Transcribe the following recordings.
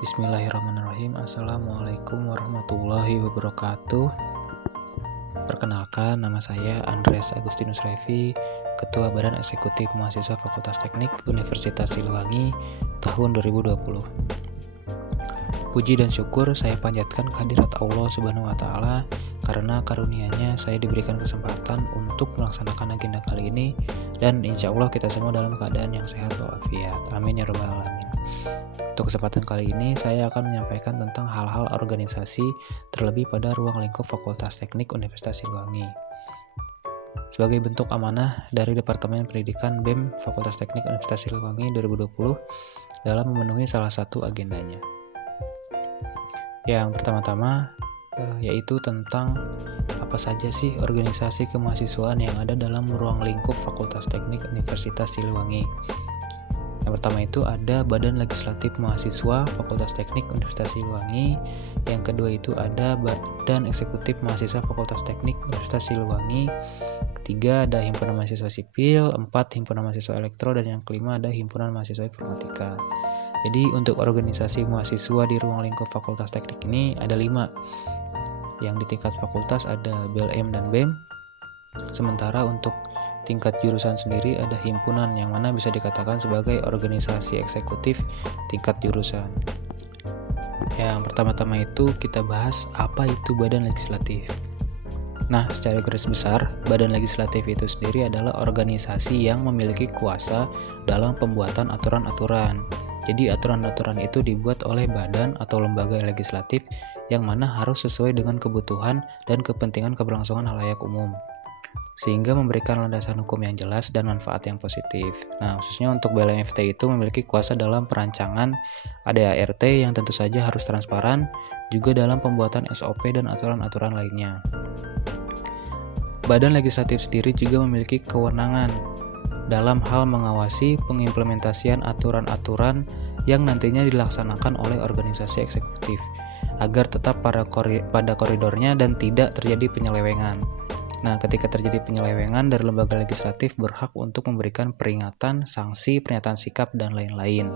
Bismillahirrahmanirrahim. Assalamualaikum warahmatullahi wabarakatuh. Perkenalkan, nama saya Andreas Agustinus Revi, Ketua Badan Eksekutif Mahasiswa Fakultas Teknik Universitas Siliwangi tahun 2020. Puji dan syukur saya panjatkan kehadirat Allah Subhanahu wa Ta'ala karena karunia-Nya saya diberikan kesempatan untuk melaksanakan agenda kali ini, dan insya Allah kita semua dalam keadaan yang sehat walafiat. Amin ya rabbal alamin. Untuk kesempatan kali ini saya akan menyampaikan tentang hal-hal organisasi terlebih pada ruang lingkup Fakultas Teknik Universitas Siliwangi. Sebagai bentuk amanah dari Departemen Pendidikan BEM Fakultas Teknik Universitas Siliwangi 2020 dalam memenuhi salah satu agendanya. Yang pertama-tama yaitu tentang apa saja sih organisasi kemahasiswaan yang ada dalam ruang lingkup Fakultas Teknik Universitas Siliwangi. Yang pertama itu ada Badan Legislatif Mahasiswa Fakultas Teknik Universitas Siliwangi. Yang kedua itu ada Badan Eksekutif Mahasiswa Fakultas Teknik Universitas Siliwangi. Ketiga ada Himpunan Mahasiswa Sipil. 4 Himpunan Mahasiswa Elektro. Dan yang kelima ada Himpunan Mahasiswa Informatika. Jadi untuk organisasi mahasiswa di ruang lingkup Fakultas Teknik ini ada 5. Yang di tingkat fakultas ada BLM dan BEM. Sementara untuk tingkat jurusan sendiri ada himpunan yang mana bisa dikatakan sebagai organisasi eksekutif tingkat jurusan. Yang pertama-tama itu kita bahas apa itu Badan Legislatif. Nah, secara garis besar, Badan Legislatif itu sendiri adalah organisasi yang memiliki kuasa dalam pembuatan aturan-aturan. Jadi aturan-aturan itu dibuat oleh badan atau lembaga legislatif yang mana harus sesuai dengan kebutuhan dan kepentingan keberlangsungan halayak umum, sehingga memberikan landasan hukum yang jelas dan manfaat yang positif. Nah, khususnya untuk BLMFT itu memiliki kuasa dalam perancangan ADART yang tentu saja harus transparan, juga dalam pembuatan SOP dan aturan-aturan lainnya. Badan Legislatif sendiri juga memiliki kewenangan dalam hal mengawasi pengimplementasian aturan-aturan yang nantinya dilaksanakan oleh organisasi eksekutif, agar tetap pada koridornya dan tidak terjadi penyelewengan. Nah, ketika terjadi penyelewengan dari lembaga legislatif berhak untuk memberikan peringatan, sanksi, pernyataan sikap, dan lain-lain.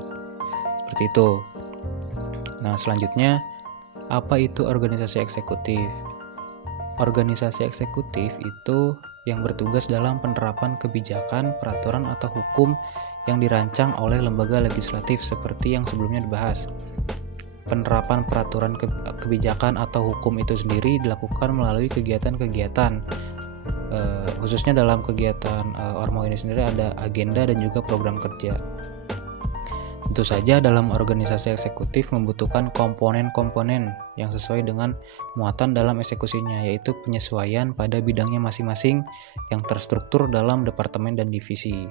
Seperti itu. Nah, selanjutnya, apa itu organisasi eksekutif? Organisasi eksekutif itu yang bertugas dalam penerapan kebijakan, peraturan, atau hukum yang dirancang oleh lembaga legislatif seperti yang sebelumnya dibahas. Penerapan peraturan kebijakan atau hukum itu sendiri dilakukan melalui kegiatan-kegiatan. Khususnya dalam kegiatan Ormawa ini sendiri ada agenda dan juga program kerja. Tentu saja dalam organisasi eksekutif membutuhkan komponen-komponen yang sesuai dengan muatan dalam eksekusinya, yaitu penyesuaian pada bidangnya masing-masing yang terstruktur dalam departemen dan divisi,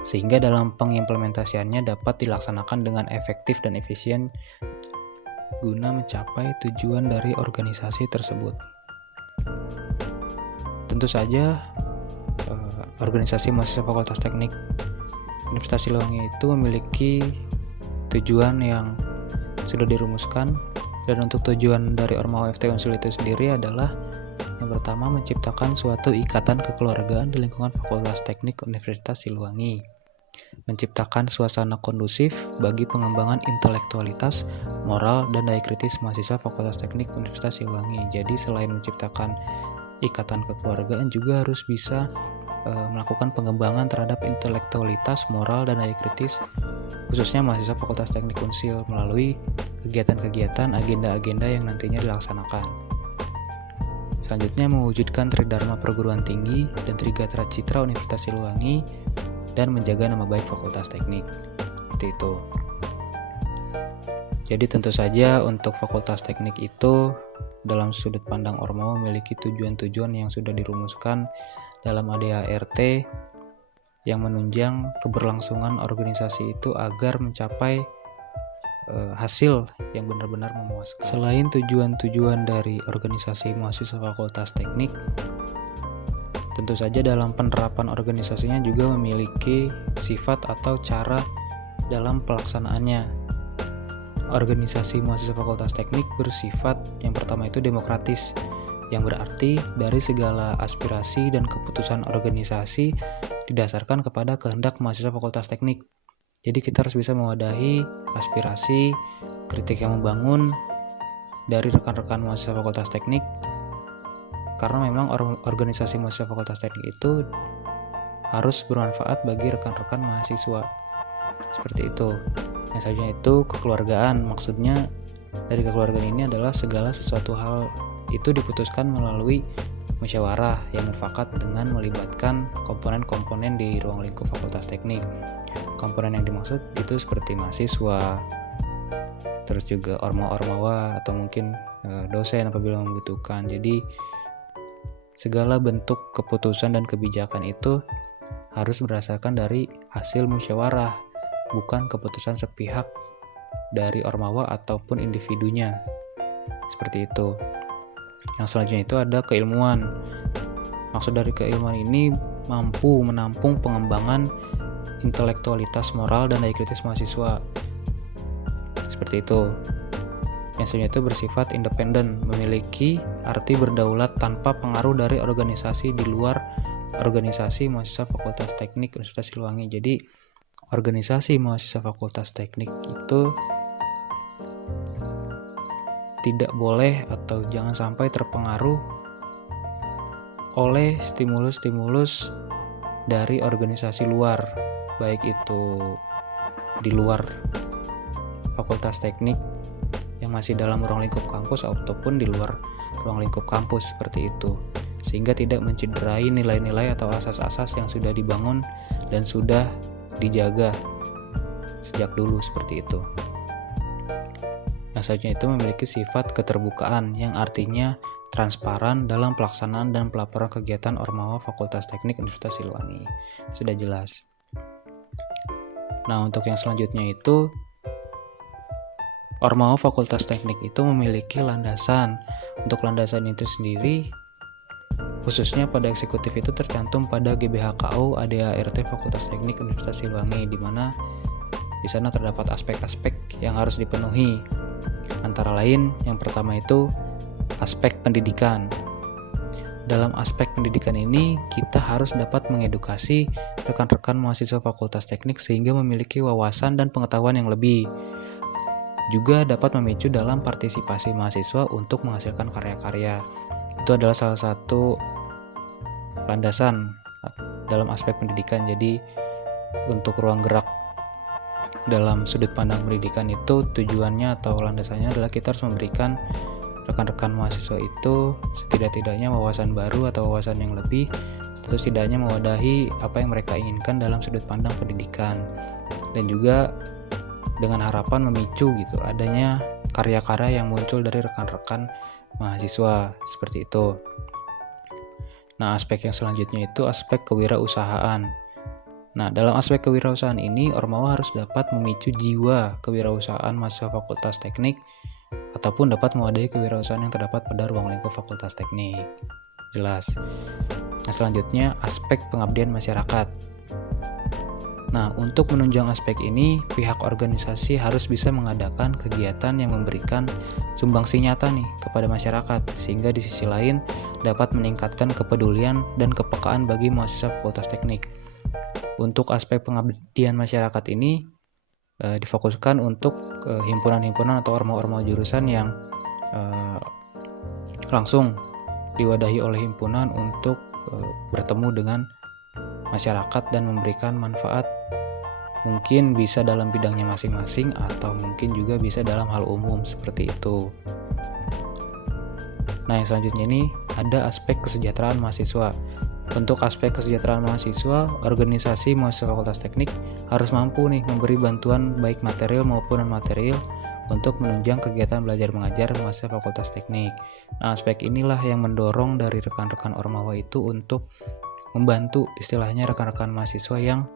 sehingga dalam pengimplementasiannya dapat dilaksanakan dengan efektif dan efisien guna mencapai tujuan dari organisasi tersebut. Tentu saja organisasi mahasiswa Fakultas Teknik Universitas Siliwangi itu memiliki tujuan yang sudah dirumuskan, dan untuk tujuan dari Ormawa FT Unsil itu sendiri adalah yang pertama menciptakan suatu ikatan kekeluargaan di lingkungan Fakultas Teknik Universitas Siliwangi, menciptakan suasana kondusif bagi pengembangan intelektualitas, moral, dan daya kritis mahasiswa Fakultas Teknik Universitas Siliwangi. Jadi selain menciptakan ikatan kekeluargaan juga harus bisa melakukan pengembangan terhadap intelektualitas, moral, dan daya kritis khususnya mahasiswa Fakultas Teknik Unsil melalui kegiatan-kegiatan, agenda-agenda yang nantinya dilaksanakan. Selanjutnya mewujudkan Tridharma Perguruan Tinggi dan Trigatra Citra Universitas Siliwangi dan menjaga nama baik Fakultas Teknik. Seperti itu. Jadi tentu saja untuk Fakultas Teknik itu dalam sudut pandang Ormawa memiliki tujuan-tujuan yang sudah dirumuskan dalam ADART yang menunjang keberlangsungan organisasi itu agar mencapai hasil yang benar-benar memuaskan. Selain tujuan-tujuan dari organisasi mahasiswa Fakultas Teknik, tentu saja dalam penerapan organisasinya juga memiliki sifat atau cara dalam pelaksanaannya. Organisasi mahasiswa Fakultas Teknik bersifat yang pertama itu demokratis, yang berarti dari segala aspirasi dan keputusan organisasi didasarkan kepada kehendak mahasiswa Fakultas Teknik. Jadi kita harus bisa mewadahi aspirasi, kritik yang membangun dari rekan-rekan mahasiswa Fakultas Teknik, karena memang organisasi mahasiswa Fakultas Teknik itu harus bermanfaat bagi rekan-rekan mahasiswa. Seperti itu. Yang selanjutnya itu kekeluargaan. Maksudnya dari kekeluargaan ini adalah segala sesuatu hal itu diputuskan melalui musyawarah yang mufakat dengan melibatkan komponen-komponen di ruang lingkup Fakultas Teknik. Komponen yang dimaksud itu seperti mahasiswa, terus juga ormawa-ormawa atau mungkin dosen apabila membutuhkan. Jadi segala bentuk keputusan dan kebijakan itu harus berdasarkan dari hasil musyawarah, bukan keputusan sepihak dari ormawa ataupun individunya. Seperti itu. Yang selanjutnya itu ada keilmuan. Maksud dari keilmuan ini mampu menampung pengembangan intelektualitas moral dan daya kritis mahasiswa. Seperti itu. Yang selanjutnya itu bersifat independen, memiliki arti berdaulat tanpa pengaruh dari organisasi di luar organisasi mahasiswa Fakultas Teknik Universitas Siliwangi. Jadi organisasi mahasiswa Fakultas Teknik itu tidak boleh atau jangan sampai terpengaruh oleh stimulus-stimulus dari organisasi luar, baik itu di luar Fakultas Teknik yang masih dalam ruang lingkup kampus ataupun di luar ruang lingkup kampus, seperti itu, sehingga tidak mencederai nilai-nilai atau asas-asas yang sudah dibangun dan sudah dijaga sejak dulu, seperti itu. Yang selanjutnya itu memiliki sifat keterbukaan, yang artinya transparan dalam pelaksanaan dan pelaporan kegiatan Ormawa Fakultas Teknik Universitas Siliwangi. Sudah jelas. Nah, untuk yang selanjutnya itu Ormawa Fakultas Teknik itu memiliki landasan. Untuk landasan itu sendiri, khususnya pada eksekutif itu tercantum pada GBHKU ADART Fakultas Teknik Universitas Siliwangi, di mana di sana terdapat aspek-aspek yang harus dipenuhi. Antara lain, yang pertama itu aspek pendidikan. Dalam aspek pendidikan ini, kita harus dapat mengedukasi rekan-rekan mahasiswa Fakultas Teknik sehingga memiliki wawasan dan pengetahuan yang lebih. Juga dapat memicu dalam partisipasi mahasiswa untuk menghasilkan karya-karya. Itu adalah salah satu landasan dalam aspek pendidikan. Jadi untuk ruang gerak dalam sudut pandang pendidikan itu tujuannya atau landasannya adalah kita harus memberikan rekan-rekan mahasiswa itu setidak-tidaknya wawasan baru atau wawasan yang lebih, atau setidaknya mewadahi apa yang mereka inginkan dalam sudut pandang pendidikan, dan juga dengan harapan memicu gitu adanya karya-karya yang muncul dari rekan-rekan mahasiswa, seperti itu. Nah, aspek yang selanjutnya itu aspek kewirausahaan. Nah, dalam aspek kewirausahaan ini, Ormawa harus dapat memicu jiwa kewirausahaan mahasiswa Fakultas Teknik ataupun dapat mewadahi kewirausahaan yang terdapat pada ruang lingkup Fakultas Teknik. Jelas. Nah, selanjutnya aspek pengabdian masyarakat. Nah, untuk menunjang aspek ini, pihak organisasi harus bisa mengadakan kegiatan yang memberikan sumbangsi nyata nih kepada masyarakat, sehingga di sisi lain dapat meningkatkan kepedulian dan kepekaan bagi mahasiswa Fakultas Teknik. Untuk aspek pengabdian masyarakat ini difokuskan untuk himpunan-himpunan atau ormawa-ormawa jurusan yang langsung diwadahi oleh himpunan untuk bertemu dengan masyarakat dan memberikan manfaat, mungkin bisa dalam bidangnya masing-masing atau mungkin juga bisa dalam hal umum, seperti itu. Nah, yang selanjutnya ini ada aspek kesejahteraan mahasiswa. Untuk aspek kesejahteraan mahasiswa, organisasi mahasiswa Fakultas Teknik harus mampu nih memberi bantuan baik material maupun non-material untuk menunjang kegiatan belajar mengajar mahasiswa Fakultas Teknik. Nah, aspek inilah yang mendorong dari rekan-rekan Ormawa itu untuk membantu istilahnya rekan-rekan mahasiswa yang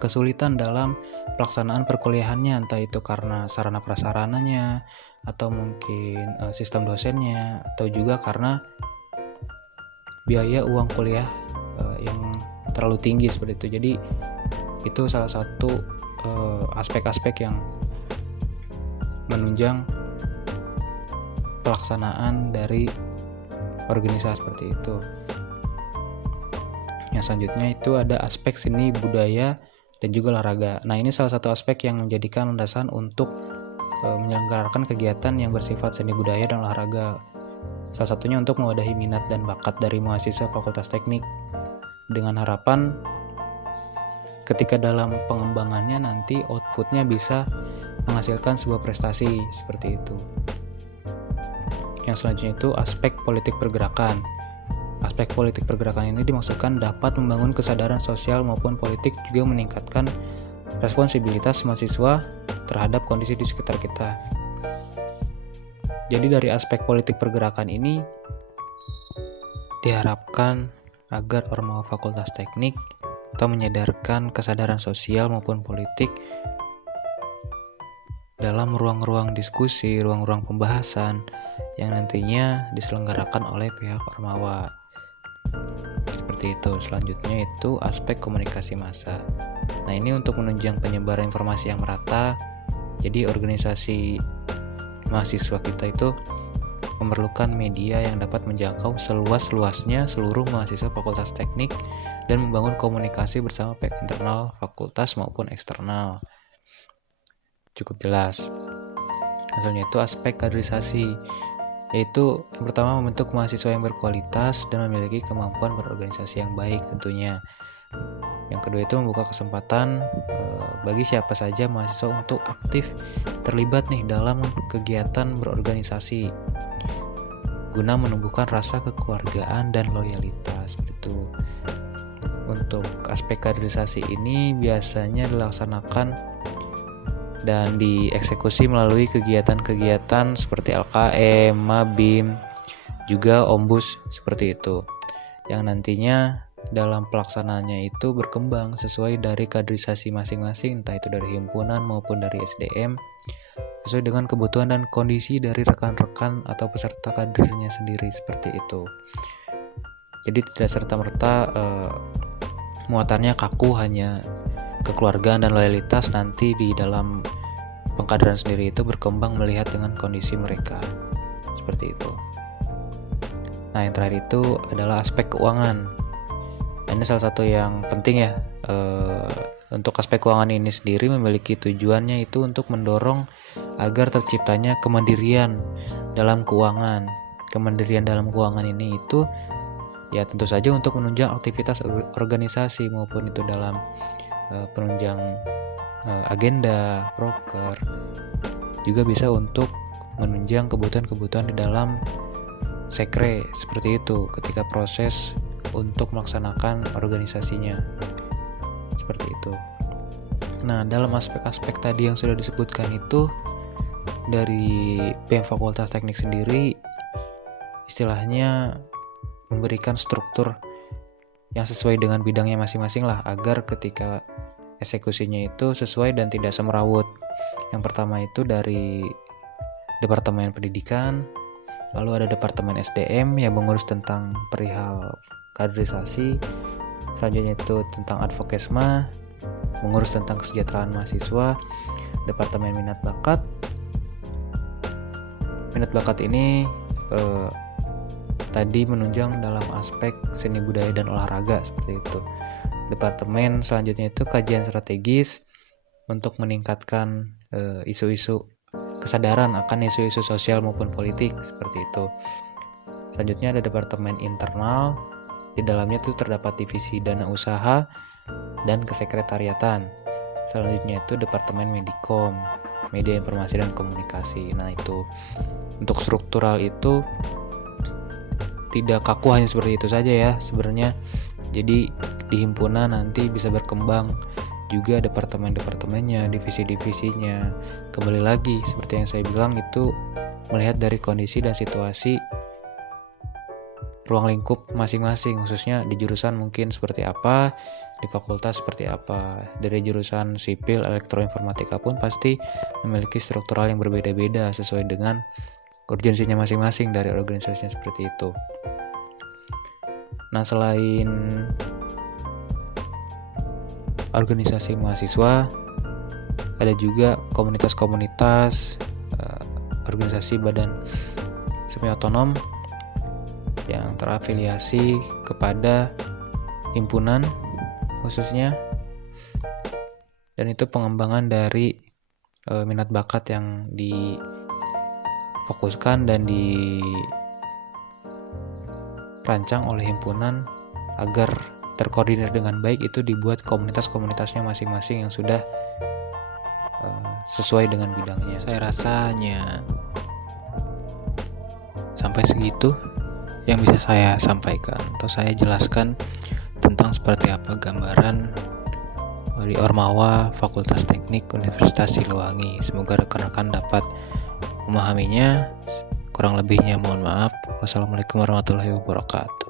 kesulitan dalam pelaksanaan perkuliahannya, entah itu karena sarana prasarananya atau mungkin sistem dosennya, atau juga karena biaya uang kuliah yang terlalu tinggi, seperti itu. Jadi itu salah satu aspek-aspek yang menunjang pelaksanaan dari organisasi, seperti itu. Yang selanjutnya itu ada aspek seni budaya dan juga olahraga. Nah, ini salah satu aspek yang menjadikan landasan untuk menyelenggarakan kegiatan yang bersifat seni budaya dan olahraga. Salah satunya untuk mewadahi minat dan bakat dari mahasiswa Fakultas Teknik dengan harapan ketika dalam pengembangannya nanti outputnya bisa menghasilkan sebuah prestasi seperti itu. Yang selanjutnya itu aspek politik pergerakan. Aspek politik pergerakan ini dimaksudkan dapat membangun kesadaran sosial maupun politik, juga meningkatkan responsibilitas mahasiswa terhadap kondisi di sekitar kita. Jadi dari aspek politik pergerakan ini diharapkan agar Ormawa Fakultas Teknik atau menyadarkan kesadaran sosial maupun politik dalam ruang-ruang diskusi, ruang-ruang pembahasan yang nantinya diselenggarakan oleh pihak Ormawa. Seperti itu. Selanjutnya itu aspek komunikasi massa. Nah, ini untuk menunjang penyebaran informasi yang merata. Jadi organisasi mahasiswa kita itu memerlukan media yang dapat menjangkau seluas-luasnya seluruh mahasiswa Fakultas Teknik dan membangun komunikasi bersama pihak internal fakultas maupun eksternal. Cukup jelas. Hasilnya itu aspek kaderisasi, yaitu yang pertama membentuk mahasiswa yang berkualitas dan memiliki kemampuan berorganisasi yang baik tentunya. Yang kedua itu membuka kesempatan bagi siapa saja mahasiswa untuk aktif terlibat nih dalam kegiatan berorganisasi guna menumbuhkan rasa kekeluargaan dan loyalitas. Itu untuk aspek kaderisasi ini biasanya dilaksanakan dan dieksekusi melalui kegiatan-kegiatan seperti LKM, Mabim, juga Ombus seperti itu, yang nantinya dalam pelaksanaannya itu berkembang sesuai dari kaderisasi masing-masing, entah itu dari himpunan maupun dari SDM, sesuai dengan kebutuhan dan kondisi dari rekan-rekan atau peserta kadernya sendiri seperti itu. Jadi tidak serta-merta muatannya kaku hanya kekeluargaan dan loyalitas, nanti di dalam pengkaderan sendiri itu berkembang melihat dengan kondisi mereka seperti itu. Nah, yang terakhir itu adalah aspek keuangan. Nah, ini salah satu yang penting ya. Untuk aspek keuangan ini sendiri memiliki tujuannya itu untuk mendorong agar terciptanya kemandirian dalam keuangan. Kemandirian dalam keuangan ini itu ya tentu saja untuk menunjang aktivitas organisasi maupun itu dalam penunjang agenda, proker, juga bisa untuk menunjang kebutuhan-kebutuhan di dalam sekre seperti itu ketika proses untuk melaksanakan organisasinya seperti itu. Nah, dalam aspek-aspek tadi yang sudah disebutkan itu dari BEM Fakultas Teknik sendiri istilahnya memberikan struktur yang sesuai dengan bidangnya masing-masing lah, agar ketika eksekusinya itu sesuai dan tidak semrawut. Yang pertama itu dari Departemen Pendidikan, lalu ada Departemen SDM yang mengurus tentang perihal kaderisasi, selanjutnya itu tentang advokesma, mengurus tentang kesejahteraan mahasiswa, Departemen Minat Bakat. Minat bakat ini tadi menunjang dalam aspek seni budaya dan olahraga seperti itu. Departemen selanjutnya itu kajian strategis untuk meningkatkan isu-isu kesadaran akan isu-isu sosial maupun politik seperti itu. Selanjutnya ada Departemen Internal, di dalamnya itu terdapat divisi dana usaha dan kesekretariatan. Selanjutnya itu Departemen Medikom, Media Informasi dan Komunikasi. Nah, itu untuk struktural itu tidak kaku hanya seperti itu saja ya sebenarnya. Jadi di himpunan nanti bisa berkembang juga departemen-departemennya, divisi-divisinya. Kembali lagi seperti yang saya bilang itu melihat dari kondisi dan situasi ruang lingkup masing-masing, khususnya di jurusan mungkin seperti apa, di fakultas seperti apa. Dari jurusan sipil, elektroinformatika pun pasti memiliki struktural yang berbeda-beda sesuai dengan urgensinya masing-masing dari organisasinya seperti itu. Nah, selain organisasi mahasiswa, ada juga komunitas-komunitas, organisasi badan semi otonom yang terafiliasi kepada himpunan khususnya, dan itu pengembangan dari minat bakat yang difokuskan dan dirancang oleh himpunan agar terkoordinir dengan baik, itu dibuat komunitas-komunitasnya masing-masing yang sudah sesuai dengan bidangnya. Saya rasanya sampai segitu yang bisa saya sampaikan atau saya jelaskan tentang seperti apa gambaran di Ormawa Fakultas Teknik Universitas Siliwangi. Semoga rekan-rekan dapat memahaminya. Kurang lebihnya mohon maaf. Wassalamualaikum warahmatullahi wabarakatuh.